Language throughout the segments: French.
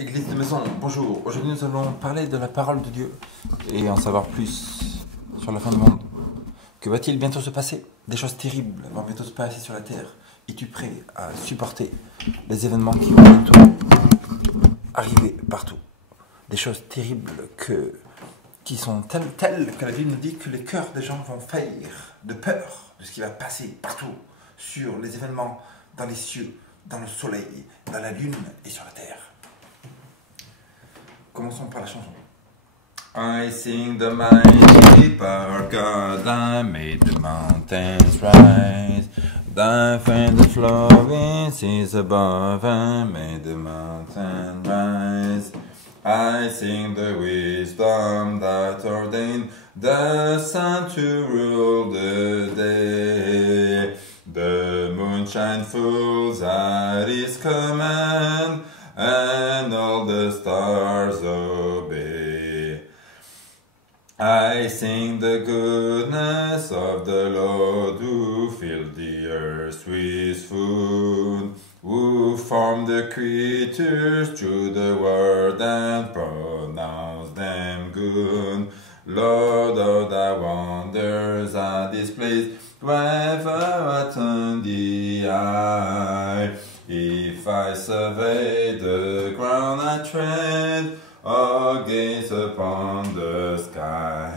Église de Maison, bonjour. Aujourd'hui nous allons parler de la parole de Dieu et en savoir plus sur la fin du monde. Que va-t-il bientôt se passer? Des choses terribles vont bientôt se passer sur la terre. Es-tu prêt à supporter les événements qui vont bientôt arriver partout? Des choses terribles qui sont telles que la Bible nous dit que les cœurs des gens vont faillir de peur de ce qui va passer partout sur les événements dans les cieux, dans le soleil, dans la lune et sur la terre. Commençons par la chanson. I sing the mighty power God, I made the mountains rise. Thy fame flowing seas above, I made the mountain rise. I sing the wisdom that ordained the sun to rule the day. The moon shines full at his command, and all the stars obey. I sing the goodness of the Lord, who filled the earth with food, who formed the creatures through the word and pronounced them good. Lord, all thy wonders are displayed wherever I turn the eye. If I survey the ground I tread, or gaze upon the sky,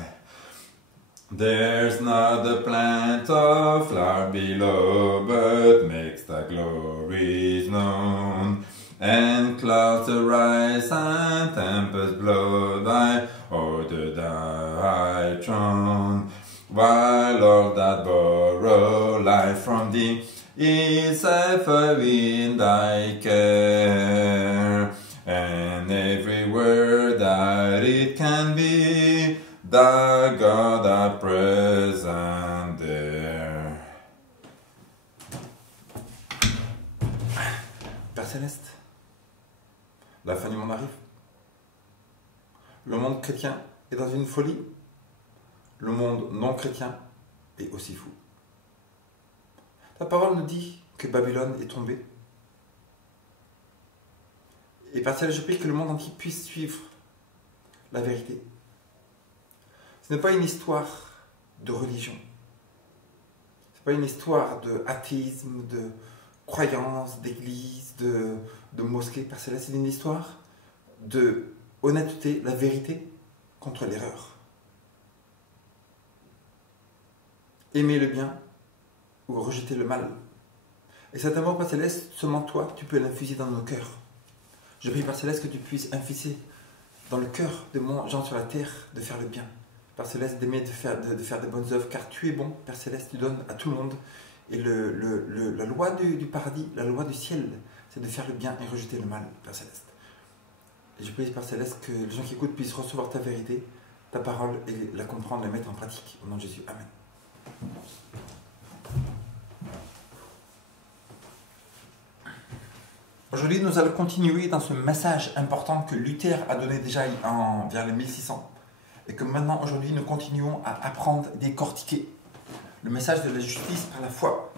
there's not a plant or flower below, but makes thy glories known. And clouds arise and tempests blow, thy order thy throne. While all that borrow life from thee is ever in thy care, and every word that it can be, thy God are present there. Père Céleste, la fin du monde arrive. Le monde chrétien est dans une folie. Le monde non chrétien est aussi fou. Ta parole nous dit que Babylone est tombée. Et par cela, je prie que le monde entier puisse suivre la vérité. Ce n'est pas une histoire de religion. Ce n'est pas une histoire d'athéisme, de croyance, d'église, de mosquée. Par cela, c'est une histoire de honnêteté, la vérité contre l'erreur. Aimer le bien ou rejeter le mal. Et cet amour, Père Céleste, seulement toi, tu peux l'infuser dans nos cœurs. Je prie, Père Céleste, que tu puisses infuser dans le cœur de mon gens sur la terre de faire le bien. Père Céleste, d'aimer, de faire des bonnes œuvres, car tu es bon, Père Céleste, tu donnes à tout le monde. Et la loi du paradis, la loi du ciel, c'est de faire le bien et rejeter le mal, Père Céleste. Et je prie, Père Céleste, que les gens qui écoutent puissent recevoir ta vérité, ta parole, et la comprendre, la mettre en pratique. Au nom de Jésus. Amen. Aujourd'hui, nous allons continuer dans ce message important que Luther a donné déjà vers les 1600 et que maintenant, aujourd'hui, nous continuons à apprendre, décortiquer le message de la justice par la foi.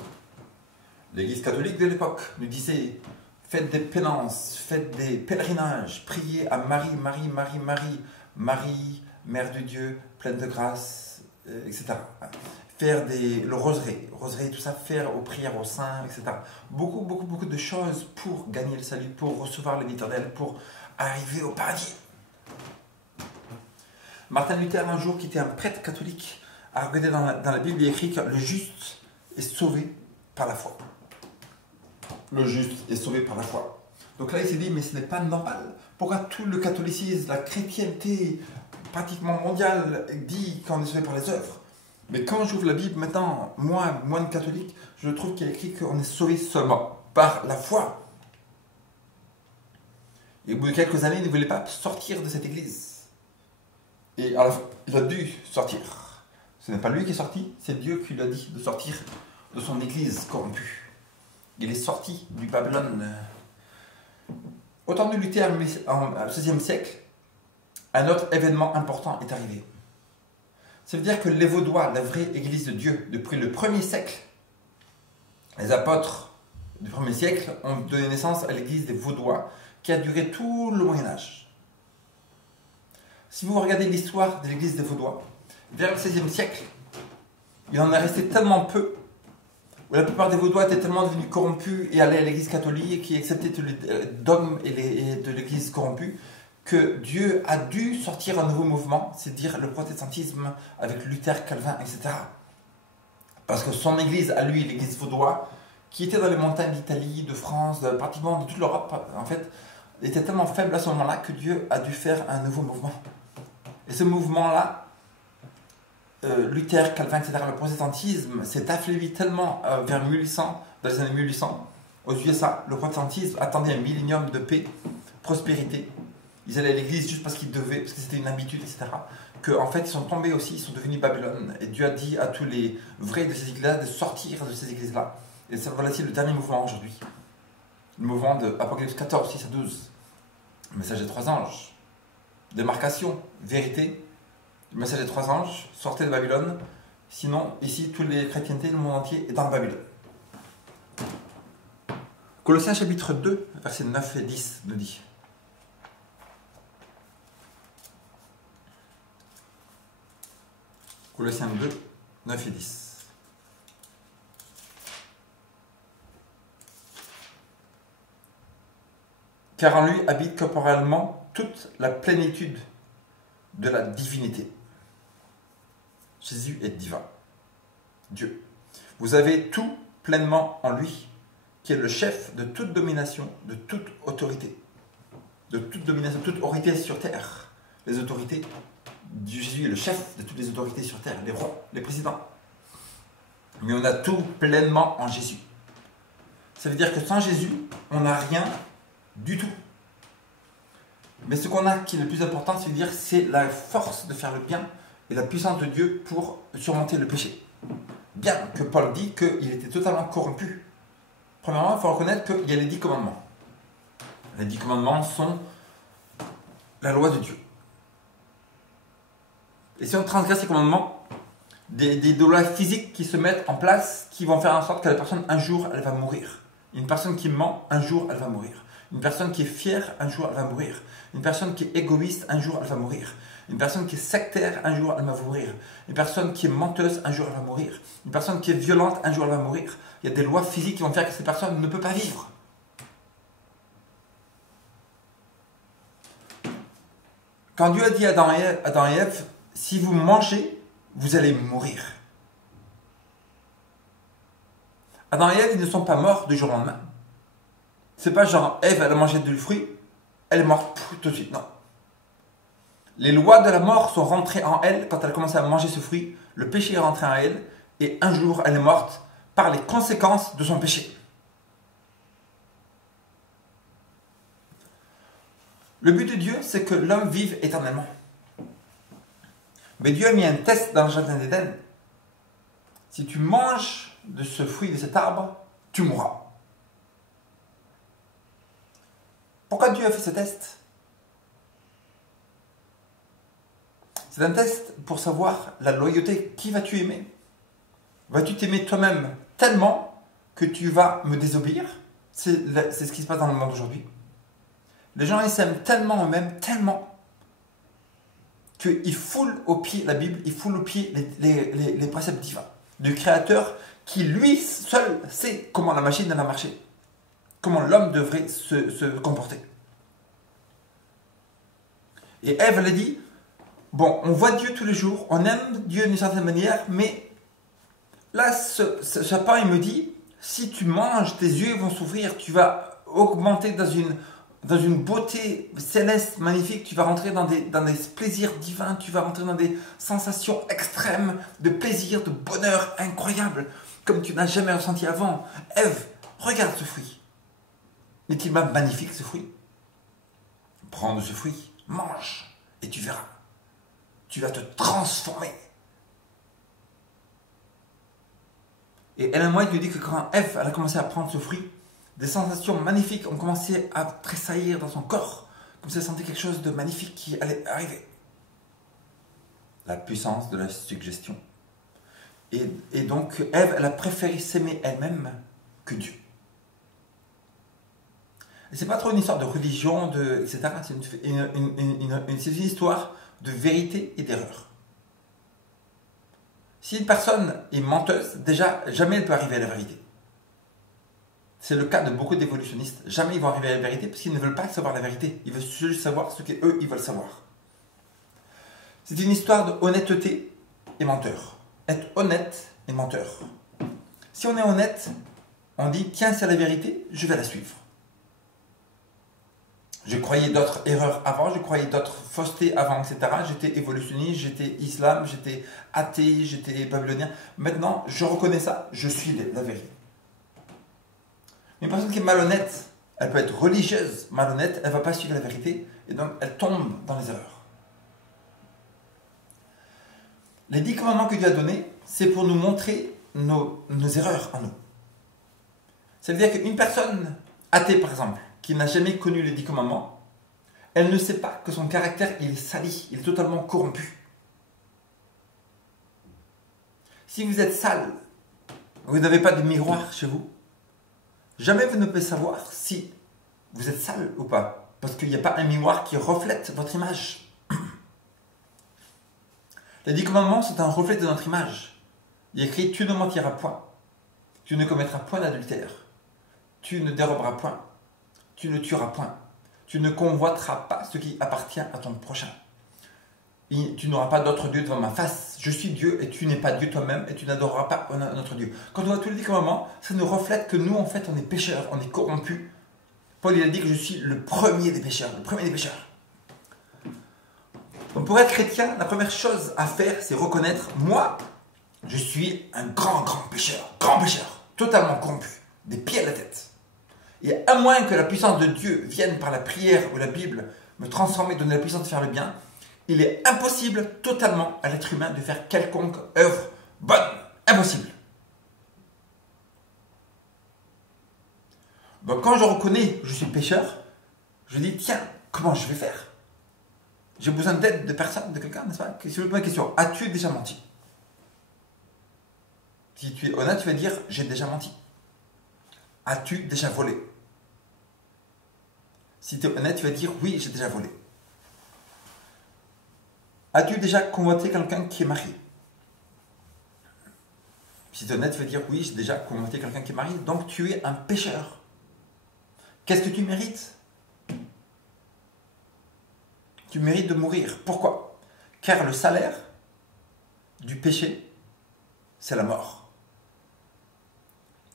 L'Église catholique de l'époque nous disait: faites des pénances, faites des pèlerinages, priez à Marie, Marie, Marie, Marie, Marie, Mère de Dieu, pleine de grâce, etc. Faire le roseraie, tout ça, faire aux prières aux saints, etc. Beaucoup de choses pour gagner le salut, pour recevoir la vie éternelle, pour arriver au paradis. Martin Luther, un jour, qui était un prêtre catholique, a regardé dans la Bible et écrit que le juste est sauvé par la foi. Le juste est sauvé par la foi. Donc là, il s'est dit, mais ce n'est pas normal. Pourquoi tout le catholicisme, la chrétienté pratiquement mondiale dit qu'on est sauvé par les œuvres? Mais quand j'ouvre la Bible maintenant, moi, moine catholique, je trouve qu'il est écrit qu'on est sauvé seulement par la foi. Et au bout de quelques années, il ne voulait pas sortir de cette église. Et alors, il a dû sortir. Ce n'est pas lui qui est sorti, c'est Dieu qui lui a dit de sortir de son église corrompue. Il est sorti du Babylone. Au temps de Luther, en XVIe siècle, un autre événement important est arrivé. Ça veut dire que les Vaudois, la vraie Église de Dieu, depuis le 1er siècle, les apôtres du 1er siècle ont donné naissance à l'Église des Vaudois, qui a duré tout le Moyen-Âge. Si vous regardez l'histoire de l'église des Vaudois, vers le XVIe siècle, il en est resté tellement peu, où la plupart des Vaudois étaient tellement devenus corrompus et allaient à l'église catholique, qui acceptaient tous les dogmes de l'église corrompue, que Dieu a dû sortir un nouveau mouvement, c'est-à-dire le protestantisme avec Luther, Calvin, etc. Parce que son église, à lui, l'église vaudois, qui était dans les montagnes d'Italie, de France, pratiquement de toute l'Europe, en fait, était tellement faible à ce moment-là que Dieu a dû faire un nouveau mouvement. Et ce mouvement-là, Luther, Calvin, etc., le protestantisme s'est affaibli tellement vers 1800, dans les années 1800, aux USA, le protestantisme attendait un millénium de paix, prospérité. Ils allaient à l'église juste parce qu'ils devaient, parce que c'était une habitude, etc. Qu'en fait, ils sont tombés aussi, ils sont devenus Babylone. Et Dieu a dit à tous les vrais de ces églises-là de sortir de ces églises-là. Et ça, voilà, c'est le dernier mouvement aujourd'hui. Le mouvement de Apocalypse 14, 6 à 12. Le message des trois anges. Démarcation, vérité. Le message des trois anges, sortez de Babylone. Sinon, ici, toutes les chrétientés, le monde entier est dans Babylone. Colossiens chapitre 2, versets 9 et 10 nous dit. Colossiens 2, 9 et 10. Car en lui habite corporellement toute la plénitude de la divinité. Jésus est divin. Dieu. Vous avez tout pleinement en lui, qui est le chef de toute domination, de toute autorité. De toute domination, toute autorité sur terre. Les autorités. Jésus est le chef de toutes les autorités sur terre, les rois, les présidents. Mais on a tout pleinement en Jésus. Ça veut dire que sans Jésus, on n'a rien du tout. Mais ce qu'on a qui est le plus important, c'est la force de faire le bien et la puissance de Dieu pour surmonter le péché. Bien que Paul dit qu'il était totalement corrompu. Premièrement, il faut reconnaître qu'il y a les 10 commandements. Les 10 commandements sont la loi de Dieu. Et si on transgresse ces commandements, des lois physiques qui se mettent en place, qui vont faire en sorte que la personne, un jour, elle va mourir. Une personne qui ment, un jour, elle va mourir. Une personne qui est fière, un jour, elle va mourir. Une personne qui est égoïste, un jour, elle va mourir. Une personne qui est sectaire, un jour, elle va mourir. Une personne qui est menteuse, un jour, elle va mourir. Une personne qui est violente, un jour, elle va mourir. Il y a des lois physiques qui vont faire que cette personne ne peut pas vivre. Quand Dieu a dit à Adam et Ève, si vous mangez, vous allez mourir. Adam et Ève, ils ne sont pas morts du jour au lendemain. C'est pas genre, Ève, elle a mangé du fruit, elle est morte tout de suite. Non. Les lois de la mort sont rentrées en elle quand elle a commencé à manger ce fruit. Le péché est rentré en elle et un jour, elle est morte par les conséquences de son péché. Le but de Dieu, c'est que l'homme vive éternellement. Mais Dieu a mis un test dans le jardin d'Éden. Si tu manges de ce fruit, de cet arbre, tu mourras. Pourquoi Dieu a fait ce test? C'est un test pour savoir la loyauté. Qui vas-tu aimer? Vas-tu t'aimer toi-même tellement que tu vas me désobéir? C'est ce qui se passe dans le monde aujourd'hui. Les gens, ils s'aiment tellement eux-mêmes, tellement, qu'ils foulent au pied la Bible, ils foulent au pied les préceptes divins du Créateur qui, lui seul, sait comment la machine va marcher, comment l'homme devrait se comporter. Et Ève, elle a dit, bon, on voit Dieu tous les jours, on aime Dieu d'une certaine manière, mais là, ce sapin, il me dit, si tu manges, tes yeux vont s'ouvrir, tu vas augmenter dans une beauté céleste magnifique, tu vas rentrer dans des plaisirs divins, tu vas rentrer dans des sensations extrêmes de plaisir, de bonheur incroyable, comme tu n'as jamais ressenti avant. Ève, regarde ce fruit. N'est-il pas magnifique ce fruit? Prends de ce fruit, mange, et tu verras. Tu vas te transformer. Et Ellen White nous dit que quand Ève elle a commencé à prendre ce fruit, des sensations magnifiques ont commencé à tressaillir dans son corps, comme si elle sentait quelque chose de magnifique qui allait arriver. La puissance de la suggestion. Et donc, Ève, elle a préféré s'aimer elle-même que Dieu. Et c'est pas trop une histoire de religion, etc. C'est une histoire de vérité et d'erreur. Si une personne est menteuse, déjà, jamais elle peut arriver à la vérité. C'est le cas de beaucoup d'évolutionnistes. Jamais ils vont arriver à la vérité parce qu'ils ne veulent pas savoir la vérité. Ils veulent juste savoir ce qu'eux, ils veulent savoir. C'est une histoire de honnêteté et menteur. Être honnête et menteur. Si on est honnête, on dit, tiens, c'est la vérité, je vais la suivre. Je croyais d'autres erreurs avant, je croyais d'autres faussetés avant, etc. J'étais évolutionniste, j'étais islam, j'étais athée, j'étais babylonien. Maintenant, je reconnais ça, je suis la vérité. Une personne qui est malhonnête, elle peut être religieuse, malhonnête, elle ne va pas suivre la vérité, et donc elle tombe dans les erreurs. Les 10 commandements que Dieu a donnés, c'est pour nous montrer nos erreurs en nous. Ça veut dire qu'une personne athée, par exemple, qui n'a jamais connu les 10 commandements, elle ne sait pas que son caractère il est sali, il est totalement corrompu. Si vous êtes sale, vous n'avez pas de miroir chez vous, jamais vous ne pouvez savoir si vous êtes sale ou pas, parce qu'il n'y a pas un miroir qui reflète votre image. Les 10 commandements, c'est un reflet de notre image. Il est écrit, tu ne mentiras point, tu ne commettras point d'adultère, tu ne déroberas point, tu ne tueras point, tu ne convoiteras pas ce qui appartient à ton prochain. Tu n'auras pas d'autre Dieu devant ma face. Je suis Dieu et tu n'es pas Dieu toi-même et tu n'adoreras pas un autre Dieu. Quand on voit tous les 10 commandements, ça nous reflète que nous, en fait, on est pécheurs, on est corrompus. Paul, il a dit que je suis le premier des pécheurs, le premier des pécheurs. Donc pour être chrétien, la première chose à faire, c'est reconnaître, moi, je suis un grand pécheur, totalement corrompu, des pieds à la tête. Et à moins que la puissance de Dieu vienne par la prière ou la Bible me transformer, donner la puissance de faire le bien, il est impossible totalement à l'être humain de faire quelconque œuvre bonne. Impossible. Donc quand je reconnais que je suis pécheur, je dis, tiens, comment je vais faire? J'ai besoin d'aide de personne, de quelqu'un, n'est-ce pas? Si je vous pose la question, as-tu déjà menti? Si tu es honnête, tu vas dire, j'ai déjà menti. As-tu déjà volé? Si tu es honnête, tu vas dire, oui, j'ai déjà volé. As-tu déjà convoité quelqu'un qui est marié? Si tu es honnête, tu vas dire, oui, j'ai déjà convoité quelqu'un qui est marié. Donc tu es un pécheur. Qu'est-ce que tu mérites? Tu mérites de mourir. Pourquoi? Car le salaire du péché, c'est la mort.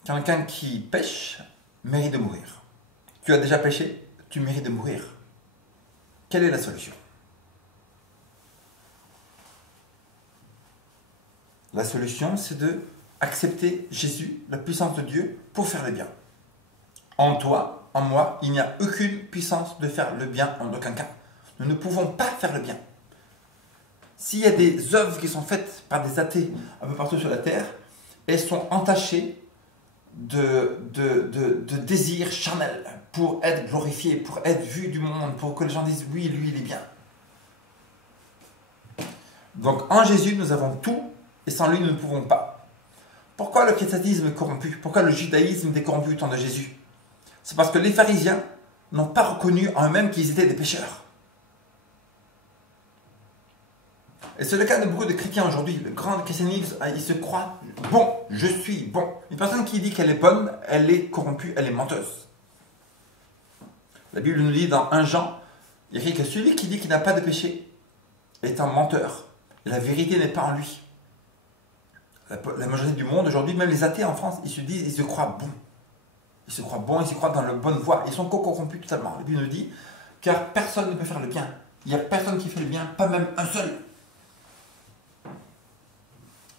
Quelqu'un qui pêche mérite de mourir. Tu as déjà péché, tu mérites de mourir. Quelle est la solution? La solution, c'est de accepter Jésus, la puissance de Dieu, pour faire le bien. En toi, en moi, il n'y a aucune puissance de faire le bien en aucun cas. Nous ne pouvons pas faire le bien. S'il y a des œuvres qui sont faites par des athées un peu partout sur la terre, elles sont entachées de désirs charnels pour être glorifiées, pour être vues du monde, pour que les gens disent oui, lui, il est bien. Donc en Jésus, nous avons tout et sans lui, nous ne pouvons pas. Pourquoi le christianisme est corrompu? Pourquoi le judaïsme est corrompu au temps de Jésus? C'est parce que les pharisiens n'ont pas reconnu en eux-mêmes qu'ils étaient des pécheurs. Et c'est le cas de beaucoup de chrétiens aujourd'hui. Le grand christianisme, il se croit bon, je suis bon. Une personne qui dit qu'elle est bonne, elle est corrompue, elle est menteuse. La Bible nous dit dans 1 Jean, il y a écrit que celui qui dit qu'il n'a pas de péché est un menteur. Et la vérité n'est pas en lui. La majorité du monde aujourd'hui, même les athées en France, ils se croient bons. Ils se croient bons, ils se croient dans la bonne voie. Ils sont corrompus totalement. La Bible nous dit, car personne ne peut faire le bien. Il n'y a personne qui fait le bien, pas même un seul.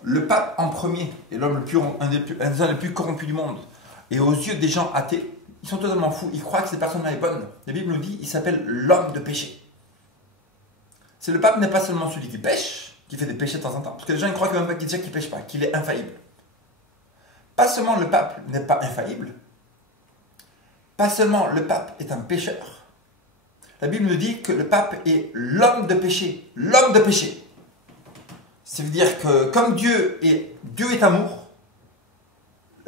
Le pape en premier est l'homme un des hommes les plus corrompus du monde. Et aux yeux des gens athées, ils sont totalement fous. Ils croient que cette personne-là est bonne. La Bible nous dit, il s'appelle l'homme de péché. C'est le pape n'est pas seulement celui qui pêche, qui fait des péchés de temps en temps. Parce que les gens ils croient que même pas qu'il ne pêche pas, qu'il est infaillible. Pas seulement le pape n'est pas infaillible, pas seulement le pape est un pécheur. La Bible nous dit que le pape est l'homme de péché. L'homme de péché. Ça veut dire que comme Dieu est amour,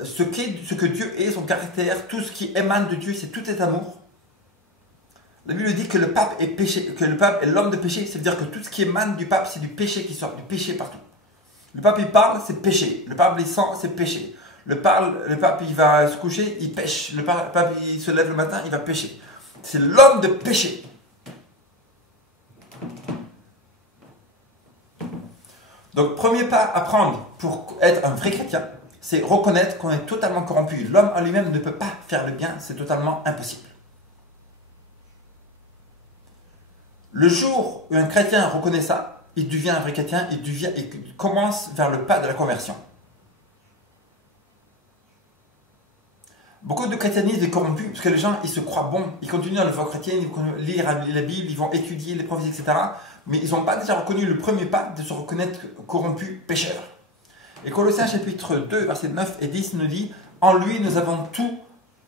ce que Dieu est, son caractère, tout ce qui émane de Dieu, c'est tout est amour. La Bible dit que le pape est péché, que le pape est l'homme de péché. Ça veut dire que tout ce qui émane du pape, c'est du péché qui sort, du péché partout. Le pape, il parle, c'est péché. Le pape, il sent, c'est péché. Le pape, il va se coucher, il pêche. Le pape, il se lève le matin, il va pécher. C'est l'homme de péché. Donc, premier pas à prendre pour être un vrai chrétien, c'est reconnaître qu'on est totalement corrompu. L'homme en lui-même ne peut pas faire le bien, c'est totalement impossible. Le jour où un chrétien reconnaît ça, il devient un vrai chrétien, il commence vers le pas de la conversion. Beaucoup de christianisme est corrompu parce que les gens, ils se croient bons, ils continuent dans le foi chrétien, ils vont lire la Bible, ils vont étudier les prophéties, etc. Mais ils n'ont pas déjà reconnu le premier pas de se reconnaître corrompu, pécheur. Et Colossiens chapitre 2, versets 9 et 10 nous dit « En lui, nous avons tout,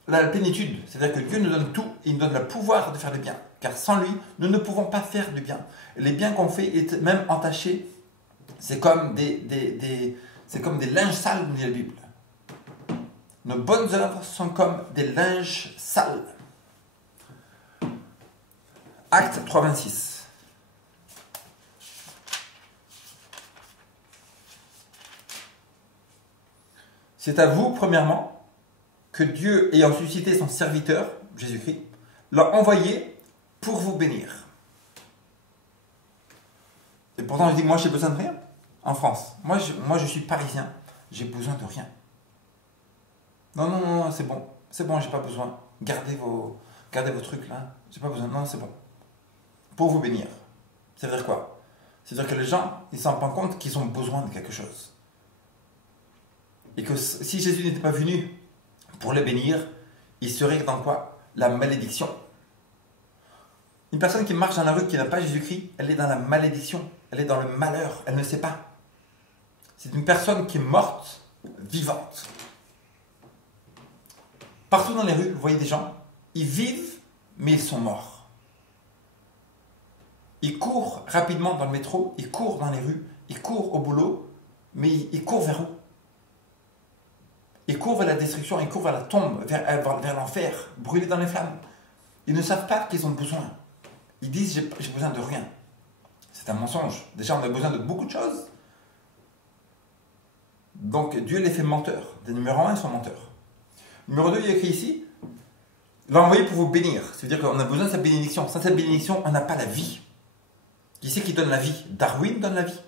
la plénitude. » C'est-à-dire que Dieu nous donne tout, il nous donne le pouvoir de faire le bien. Car sans lui, nous ne pouvons pas faire du bien. Et les biens qu'on fait, est même entachés, c'est comme des linges sales, nous dit la Bible. Nos bonnes œuvres sont comme des linges sales. Acte 3, 26. C'est à vous, premièrement, que Dieu, ayant suscité son serviteur, Jésus-Christ, l'a envoyé pour vous bénir. Et pourtant, je dis, moi, j'ai besoin de rien en France. Moi, je suis parisien, j'ai besoin de rien. Non, c'est bon, j'ai pas besoin. Gardez vos trucs là, j'ai pas besoin. Non, c'est bon. Pour vous bénir. Ça veut dire quoi? C'est-à-dire que les gens, ils ne s'en rendent pas compte qu'ils ont besoin de quelque chose. Et que si Jésus n'était pas venu pour les bénir, il serait dans quoi? La malédiction. Une personne qui marche dans la rue qui n'a pas Jésus-Christ, elle est dans la malédiction, elle est dans le malheur, elle ne sait pas. C'est une personne qui est morte, vivante. Partout dans les rues, vous voyez des gens, ils vivent, mais ils sont morts. Ils courent rapidement dans le métro, ils courent dans les rues, ils courent au boulot, mais ils courent vers où? Ils courent vers la destruction, ils courent vers la tombe, vers l'enfer, brûlés dans les flammes. Ils ne savent pas qu'ils ont besoin. Ils disent, j'ai besoin de rien. C'est un mensonge. Déjà, on a besoin de beaucoup de choses. Donc, Dieu les fait menteurs. Des numéro 1, ils sont menteurs. Numéro 2, il est écrit ici, il l'a envoyé pour vous bénir. C'est-à-dire qu'on a besoin de sa bénédiction. Sans cette bénédiction, on n'a pas la vie. Qui c'est qui donne la vie? Darwin donne la vie.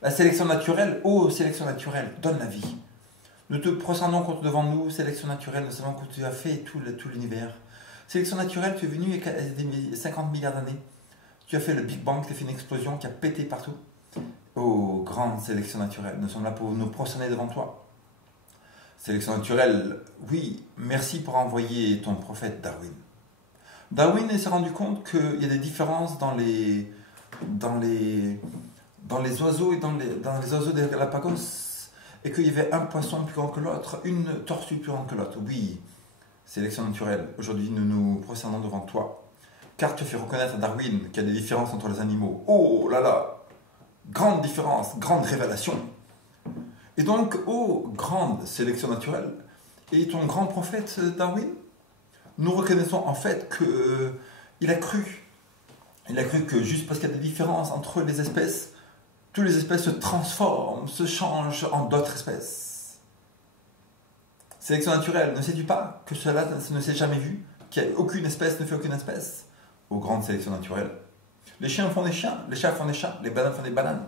La sélection naturelle, sélection naturelle, donne la vie. Nous te procédons contre devant nous, sélection naturelle, nous savons que tu as fait tout l'univers. Sélection naturelle, tu es venu il y a 50 milliards d'années. Tu as fait le Big Bang, tu as fait une explosion qui a pété partout. Oh, grande sélection naturelle, nous sommes là pour nous procéder devant toi. Sélection naturelle, oui, merci pour envoyer ton prophète Darwin. Darwin s'est rendu compte qu'il y a des différences dans les oiseaux et dans les oiseaux des Galapagos. Et qu'il y avait un poisson plus grand que l'autre, une tortue plus grande que l'autre. Oui, sélection naturelle. Aujourd'hui, nous nous procédons devant toi. Car tu fais reconnaître à Darwin qu'il y a des différences entre les animaux. Oh là là, grande différence, grande révélation. Et donc, grande sélection naturelle, et ton grand prophète Darwin, nous reconnaissons en fait qu'il a cru. Il a cru que juste parce qu'il y a des différences entre les espèces, toutes les espèces se transforment, se changent en d'autres espèces. Sélection naturelle, ne sais-tu pas que cela ne s'est jamais vu? Qu'aucune espèce ne fait aucune espèce? Aux grandes sélections naturelles. Les chiens font des chiens, les chats font des chats, les bananes font des bananes,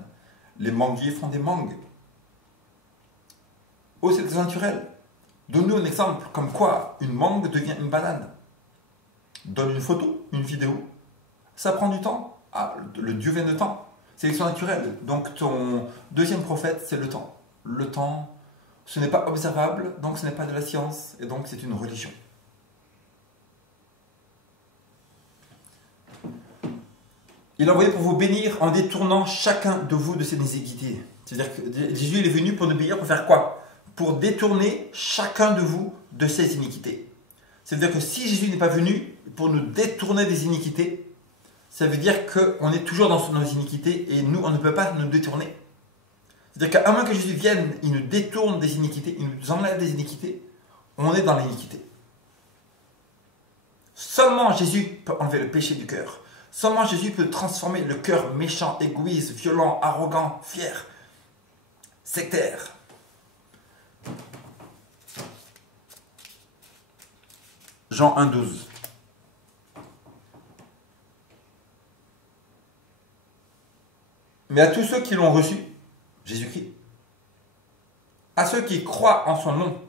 les manguiers font des mangues. Aux sélections naturelles, donne-nous un exemple comme quoi une mangue devient une banane. Donne une photo, une vidéo. Ça prend du temps. Ah, le Dieu vient de temps. Sélection naturelle. Donc ton deuxième prophète, c'est le temps. Le temps, ce n'est pas observable, donc ce n'est pas de la science, et donc c'est une religion. Il a envoyé pour vous bénir en détournant chacun de vous de ses iniquités. C'est-à-dire que Jésus il est venu pour nous bénir, pour faire quoi? Pour détourner chacun de vous de ses iniquités. C'est-à-dire que si Jésus n'est pas venu pour nous détourner des iniquités, ça veut dire qu'on est toujours dans nos iniquités et nous, on ne peut pas nous détourner. C'est-à-dire qu'à moins que Jésus vienne, il nous détourne des iniquités, il nous enlève des iniquités, on est dans l'iniquité. Seulement Jésus peut enlever le péché du cœur. Seulement Jésus peut transformer le cœur méchant, égoïste, violent, arrogant, fier, sectaire. Jean 1,12. Mais à tous ceux qui l'ont reçu, Jésus-Christ, à ceux qui croient en son nom,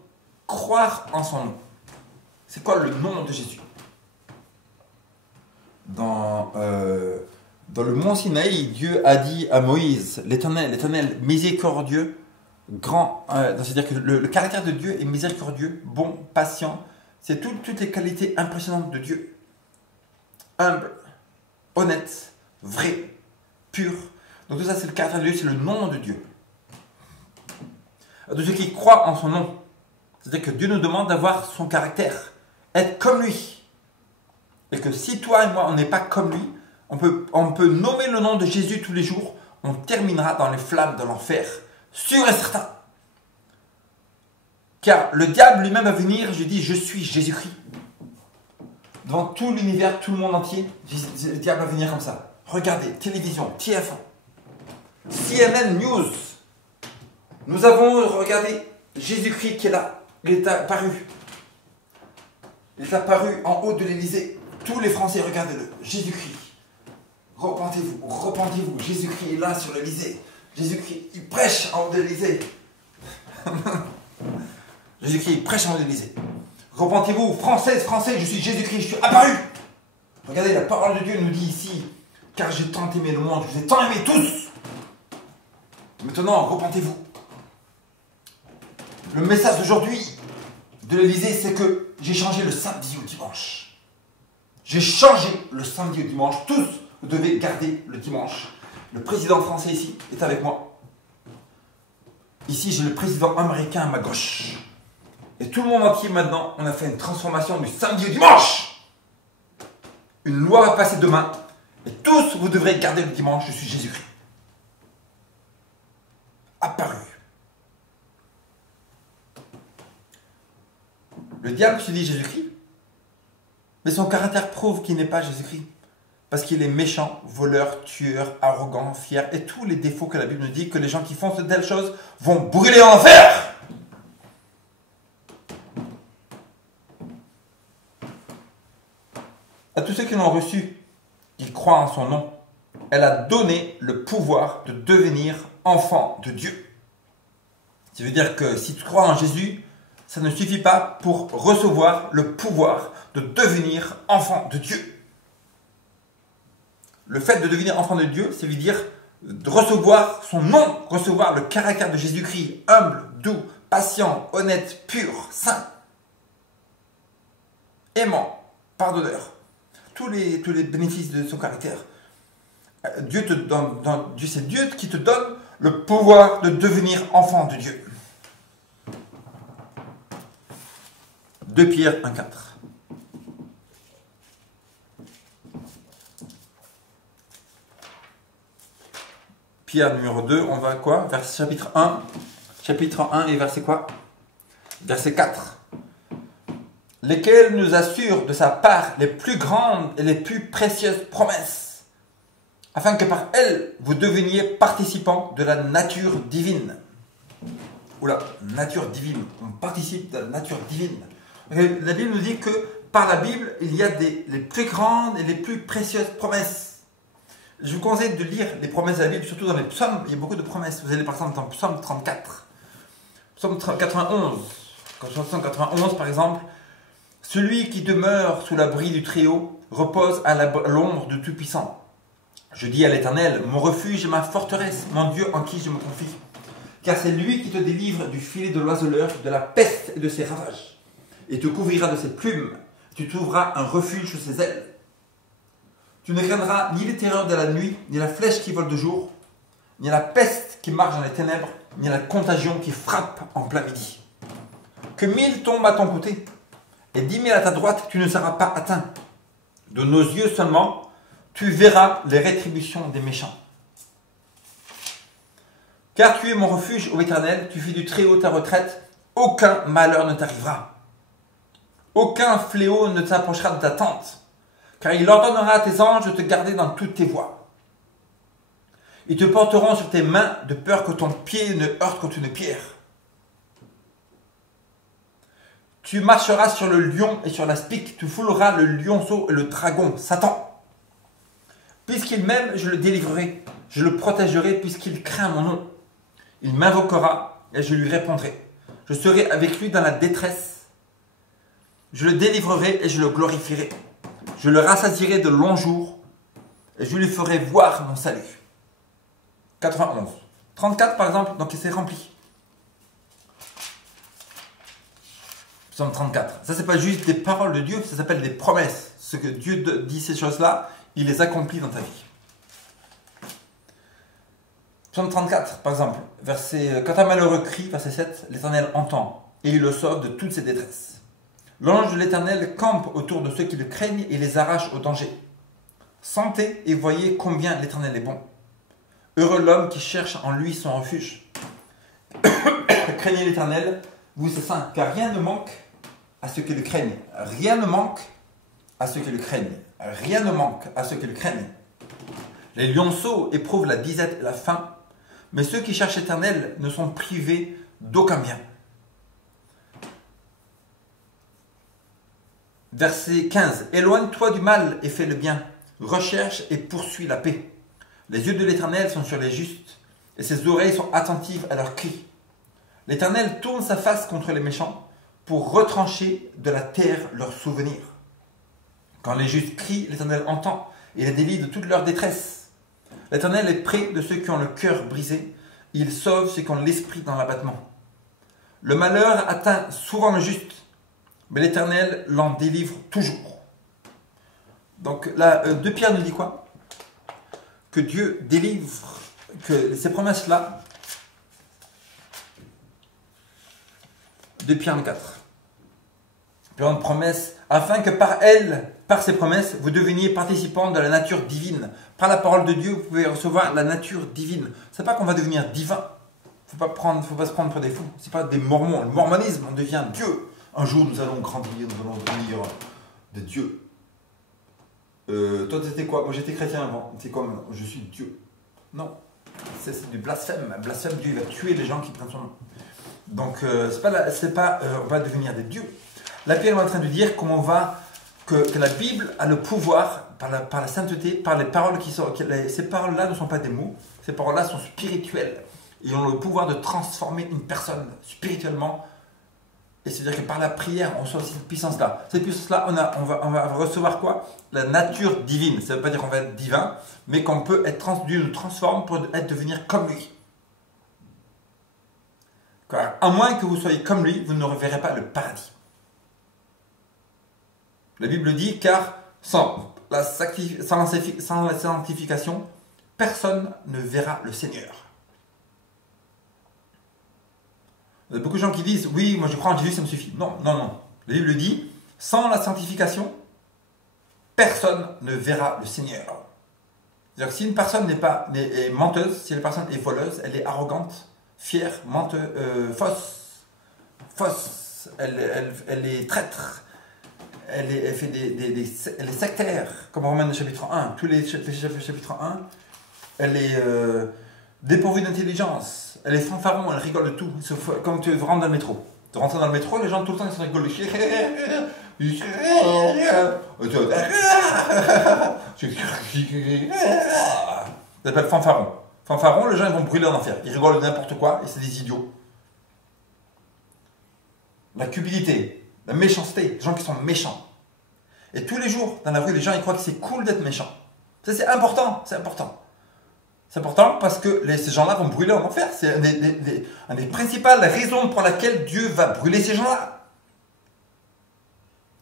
croire en son nom. C'est quoi le nom de Jésus? Dans le mont Sinaï, Dieu a dit à Moïse, l'Éternel, miséricordieux, grand, c'est-à-dire que le caractère de Dieu est miséricordieux, bon, patient, c'est toutes les qualités impressionnantes de Dieu. Humble, honnête, vrai, pur. Donc tout ça, c'est le caractère de Dieu, c'est le nom de Dieu. De ceux qui croient en son nom. C'est-à-dire que Dieu nous demande d'avoir son caractère, être comme lui. Et que si toi et moi, on n'est pas comme lui, on peut nommer le nom de Jésus tous les jours, on terminera dans les flammes de l'enfer, sûr et certain. Car le diable lui-même va venir, je dis, je suis Jésus-Christ. Devant tout l'univers, tout le monde entier, le diable va venir comme ça. Regardez, télévision, TF1, CNN News. Nous avons regardé Jésus-Christ qui est là. Il est apparu. Il est apparu en haut de l'Élysée. Tous les Français, regardez-le. Jésus-Christ. Repentez-vous, repentez-vous. Jésus-Christ est là sur l'Élysée. Jésus-Christ, il prêche en haut de l'Élysée. Jésus-Christ prêche en haut de l'Élysée. Repentez-vous, Françaises, Français, je suis Jésus-Christ, je suis apparu. Regardez, la parole de Dieu nous dit ici, car j'ai tant aimé le monde, je vous ai tant aimé tous. Maintenant, repentez-vous. Le message d'aujourd'hui de l'Élysée, c'est que j'ai changé le samedi au dimanche. J'ai changé le samedi au dimanche. Tous, vous devez garder le dimanche. Le président français ici est avec moi. Ici, j'ai le président américain à ma gauche. Et tout le monde entier, maintenant, on a fait une transformation du samedi au dimanche. Une loi va passer demain. Et tous, vous devrez garder le dimanche. Je suis Jésus-Christ. Apparu. Le diable se dit Jésus-Christ. Mais son caractère prouve qu'il n'est pas Jésus-Christ. Parce qu'il est méchant, voleur, tueur, arrogant, fier. Et tous les défauts que la Bible nous dit que les gens qui font de telles choses vont brûler en enfer. À tous ceux qui l'ont reçu, qui croient en son nom, elle a donné le pouvoir de devenir enfant de Dieu. Ça veut dire que si tu crois en Jésus, ça ne suffit pas pour recevoir le pouvoir de devenir enfant de Dieu. Le fait de devenir enfant de Dieu, ça veut dire de recevoir son nom, recevoir le caractère de Jésus-Christ, humble, doux, patient, honnête, pur, saint, aimant, pardonneur. Tous les bénéfices de son caractère. Dieu c'est Dieu qui te donne le pouvoir de devenir enfant de Dieu. 2 Pierre 1,4. Pierre numéro 2, on va quoi? Vers chapitre 1. Chapitre 1 et verset quoi? Verset 4. Lesquels nous assurent de sa part les plus grandes et les plus précieuses promesses, afin que par elles, vous deveniez participants de la nature divine. Oula, nature divine. On participe de la nature divine. La Bible nous dit que par la Bible, il y a les plus grandes et les plus précieuses promesses. Je vous conseille de lire les promesses de la Bible, surtout dans les psaumes, il y a beaucoup de promesses. Vous allez par exemple dans psaume 34, psaume 91, psaume 91 par exemple, celui qui demeure sous l'abri du Très-Haut repose à l'ombre du Tout-Puissant. Je dis à l'Éternel, mon refuge et ma forteresse, mon Dieu en qui je me confie. Car c'est lui qui te délivre du filet de l'oiseleur, de la peste et de ses ravages. Et te couvrira de ses plumes, tu trouveras un refuge sous ses ailes. Tu ne craindras ni les terreurs de la nuit, ni la flèche qui vole de jour, ni la peste qui marche dans les ténèbres, ni la contagion qui frappe en plein midi. Que 1000 tombent à ton côté, et 10 000 à ta droite, tu ne seras pas atteint. De nos yeux seulement, tu verras les rétributions des méchants. Car tu es mon refuge, ô Éternel, tu fais du Très-Haut ta retraite, aucun malheur ne t'arrivera. Aucun fléau ne s'approchera de ta tente, car il ordonnera à tes anges de te garder dans toutes tes voies. Ils te porteront sur tes mains de peur que ton pied ne heurte contre une pierre. Tu marcheras sur le lion et sur la spique, tu fouleras le lionceau et le dragon, Satan. Puisqu'il m'aime, je le délivrerai, je le protégerai puisqu'il craint mon nom. Il m'invoquera et je lui répondrai. Je serai avec lui dans la détresse. Je le délivrerai et je le glorifierai. Je le rassasierai de longs jours et je lui ferai voir mon salut. 91. 34 par exemple, donc c'est rempli. Psaume 34. Ça, c'est pas juste des paroles de Dieu, ça s'appelle des promesses. Ce que Dieu dit, ces choses-là, il les accomplit dans ta vie. Psaume 34, par exemple, quand un malheureux crie, verset 7, l'Éternel entend et il le sauve de toutes ses détresses. L'ange de l'Éternel campe autour de ceux qui le craignent et les arrache au danger. Sentez et voyez combien l'Éternel est bon. Heureux l'homme qui cherche en lui son refuge. Craignez l'Éternel, vous c'est saints, car rien ne manque à ceux qui le craignent. Rien ne manque à ceux qui le craignent. Rien ne manque à ceux qui le craignent. Les lionceaux éprouvent la disette et la faim, mais ceux qui cherchent l'Éternel ne sont privés d'aucun bien. Verset 15. Éloigne-toi du mal et fais le bien. Recherche et poursuis la paix. Les yeux de l'Éternel sont sur les justes, et ses oreilles sont attentives à leurs cris. L'Éternel tourne sa face contre les méchants pour retrancher de la terre leurs souvenirs. Quand les justes crient, l'Éternel entend et les délie de toute leur détresse. L'Éternel est près de ceux qui ont le cœur brisé. Il sauve ceux qui ont l'esprit dans l'abattement. Le malheur atteint souvent le juste, mais l'Éternel l'en délivre toujours. Donc là, 2 Pierre nous dit quoi? Que Dieu délivre, que ces promesses-là, 2 Pierre 4. Puis une promesse, afin que par elle, par ces promesses, vous deveniez participants de la nature divine. Par la parole de Dieu, vous pouvez recevoir la nature divine. C'est pas qu'on va devenir divin. Faut pas se prendre pour des fous. C'est pas des mormons. Le mormonisme, on devient Dieu. Un jour, nous allons grandir, nous allons devenir des dieux. Toi, t'étais quoi? Moi, j'étais chrétien avant. C'est comme, je suis Dieu. Non. C'est du blasphème. Blasphème, Dieu il va tuer les gens qui prennent son nom. Donc, on va devenir des dieux. La Pierre est en train de dire que la Bible a le pouvoir, par la sainteté, par les paroles qui sont. Ces paroles-là ne sont pas des mots, ces paroles-là sont spirituelles. Ils ont le pouvoir de transformer une personne spirituellement. Et c'est-à-dire que par la prière, on reçoit cette puissance-là. Cette puissance-là, on va recevoir quoi? La nature divine. Ça ne veut pas dire qu'on va être divin, mais qu'on peut être Dieu nous transforme pour devenir comme lui. À moins que vous soyez comme lui, vous ne reverrez pas le paradis. La Bible dit, car sans la sanctification, personne ne verra le Seigneur. Il y a beaucoup de gens qui disent, oui, moi je crois en Jésus, ça me suffit. Non, non, non. La Bible dit, sans la sanctification, personne ne verra le Seigneur. C'est-à-dire que si une personne est menteuse, si une personne est voleuse, elle est arrogante, fière, fausse, elle est traître, elle est sectaire, comme Romains chapitre 1, tous les chapitres 1, elle est dépourvue d'intelligence, elle est fanfaron, elle rigole de tout, comme tu rentres dans le métro. Tu rentres dans le métro, les gens tout le temps ils sont rigolés. Ça s'appelle fanfaron. Fanfaron, les gens ils vont brûler en enfer. Ils rigolent de n'importe quoi et c'est des idiots. La cupidité, la méchanceté, les gens qui sont méchants. Et tous les jours, dans la rue, les gens ils croient que c'est cool d'être méchant. Ça c'est important, c'est important. C'est important parce que ces gens-là vont brûler en enfer. C'est une des principales raisons pour laquelle Dieu va brûler ces gens-là.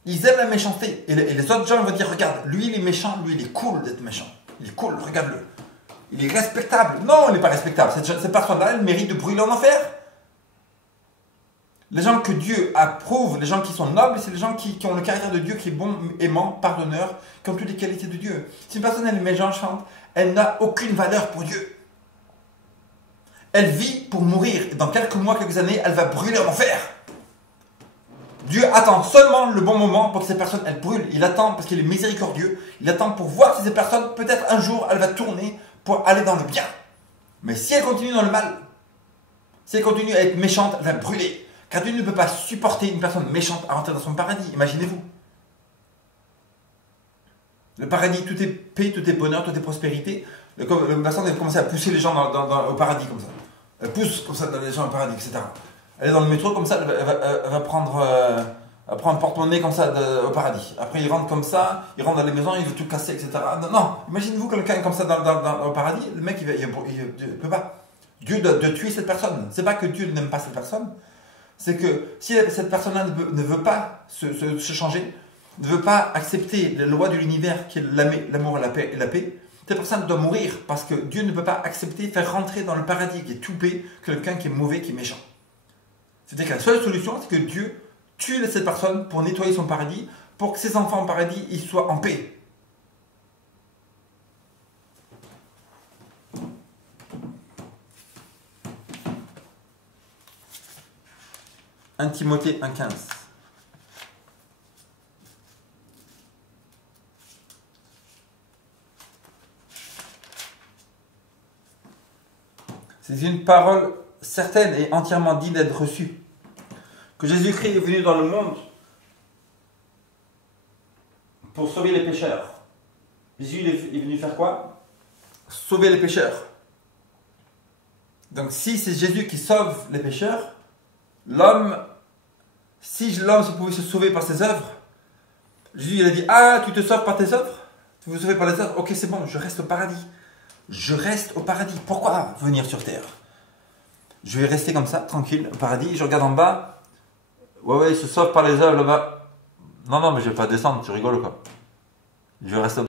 Ils aiment la méchanceté. Et les autres gens vont dire, regarde, lui il est méchant, lui il est cool d'être méchant. Il est cool, regarde-le. Il est respectable. Non, il n'est pas respectable. Cette personne-là, elle mérite de brûler en enfer. Les gens que Dieu approuve, les gens qui sont nobles, c'est les gens qui ont le caractère de Dieu, qui est bon, aimant, pardonneur, qui ont toutes les qualités de Dieu. Si une personne elle est méchante, elle n'a aucune valeur pour Dieu. Elle vit pour mourir. Et dans quelques mois, quelques années, elle va brûler en enfer. Dieu attend seulement le bon moment pour que ces personnes, elles brûlent. Il attend parce qu'il est miséricordieux. Il attend pour voir si ces personnes, peut-être un jour, elle va tourner pour aller dans le bien. Mais si elle continue dans le mal, si elle continue à être méchante, elle va brûler. Car Dieu ne peut pas supporter une personne méchante à rentrer dans son paradis. Imaginez-vous. Le paradis, tout est paix, tout est bonheur, tout est prospérité. Le personne va commencer à pousser les gens au paradis comme ça. Elle pousse comme ça les gens au paradis, etc. Elle est dans le métro comme ça, elle va prendre un porte-monnaie comme ça au paradis. Après, il rentre comme ça, il rentre dans les maisons, il veut tout casser, etc. Non, non. Imaginez-vous quelqu'un comme ça au paradis, le mec, il peut pas. Dieu doit tuer cette personne. C'est pas que Dieu n'aime pas cette personne, c'est que si cette personne-là ne veut pas se changer, ne veut pas accepter les lois de l'univers qui est l'amour, la paix, cette personne doit mourir parce que Dieu ne peut pas accepter, faire rentrer dans le paradis qui est tout paix, quelqu'un qui est mauvais, qui est méchant. C'est-à-dire que la seule solution, c'est que Dieu tue cette personne pour nettoyer son paradis, pour que ses enfants au paradis ils soient en paix. « 1 Timothée 1,15 » C'est une parole certaine et entièrement digne d'être reçue. Que Jésus-Christ est venu dans le monde pour sauver les pécheurs. Jésus est venu faire quoi? Sauver les pécheurs. Donc si c'est Jésus qui sauve les pécheurs, si l'homme pouvait se sauver par ses œuvres, Jésus il a dit, ah tu te sauves par tes œuvres? Tu veux te sauver par les œuvres? Ok c'est bon, je reste au paradis. Je reste au paradis. Pourquoi venir sur terre? Je vais rester comme ça, tranquille, au paradis. Je regarde en bas. Ouais, il se sauve par les œuvres là-bas. Non, mais je vais pas descendre, tu rigoles quoi. Je vais rester au